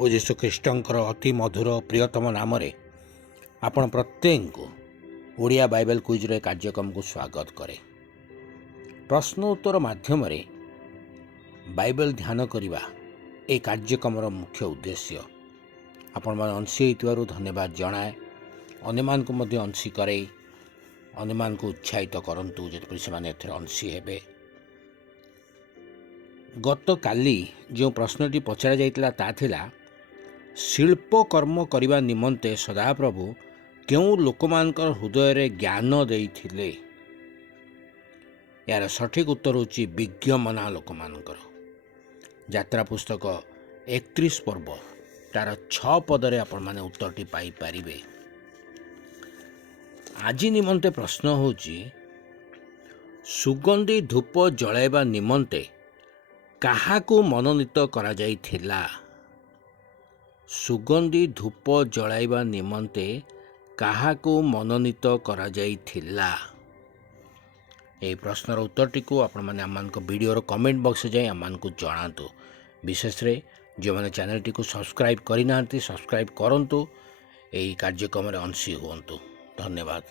प्रभु यीशु ख्रीष्टंकर अति मधुर प्रियतम नाम आपण प्रत्येक को ओडिया बाइबल क्विज रे कार्यक्रम को स्वागत करे। प्रश्न उत्तर माध्यम रे बाइबल ध्यान करने ए कार्यक्रम मुख्य उद्देश्य। आपण मन अंशी होइतिबारु धन्यवाद जनाए। अन्य मान को मध्य अंशी करे, अन्य मान को उत्साहित करंतु जेपरि से माने एथरे अंशी हेबे। गत काली जो प्रश्नटी पचरा जाइतिला ता थिला शिल्प कर्म करने निमंते सदाप्रभु क्यों लोकमानकर हृदय रे ज्ञान देइथिले। यार सठिक उत्तर होची विज्ञमना लोकमानकर। यात्रा पुस्तक 31 पर्व तार 6 पदरे आपण माने उत्तरटी पाई पारिबे। आज निमंते प्रश्न होची सुगंधी धूप जलाइबा निमंते काहाकू मनोनीत करा जाइथिला। सुगंधी धूप जलाइबा निमंते काहाकू मनोनीत करा जाइथिला। ए प्रश्नर उत्तरटी को आपण माने आमान को वीडियो कमेंट बॉक्स जाए आमान को जणातु। विशेष रे जो माने चैनल टी को सब्सक्राइब करि नांती सब्सक्राइब करंतु। एई कार्यक्रम रे अंशी होंतु। धन्यवाद।